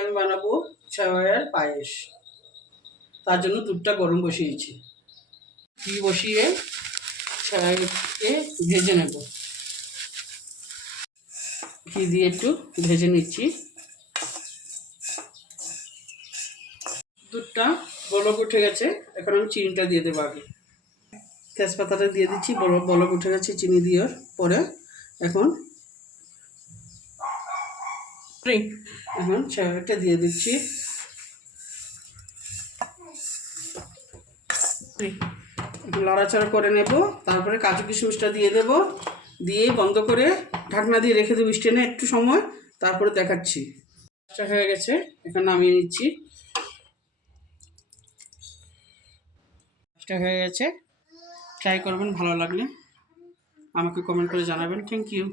আমি বানাবো সেমাইয়ের পায়েস। তার জন্য দুধটা গরম বসিয়েছি। ঘি বসিয়ে সেমাইকে ভেজে নেব। ঘি দিয়ে একটু ভেজে নিচ্ছি। দুধটা বলক উঠে গেছে, এখন আমি চিনিটা দিয়ে দেবো আগে। তেজপাতাটা দিয়ে দিচ্ছি, বলক উঠে গেছে চিনি দেওয়ার পরে। এখন সেমাইটা দিয়ে দিচ্ছি। লড়াচড়া করে নেব, তারপরে কাজু কিশমিশটা দিয়ে দেব, দিয়ে বন্ধ করে ঢাকনা দিয়ে রেখে দেবো স্ট্যান্ডে একটু সময়, তারপরে দেখাচ্ছি। হয়ে গেছে, এখন নামিয়ে নিচ্ছি। হয়ে গেছে, ট্রাই করবেন, ভালো লাগলে আমাকে কমেন্ট করে জানাবেন। Thank you.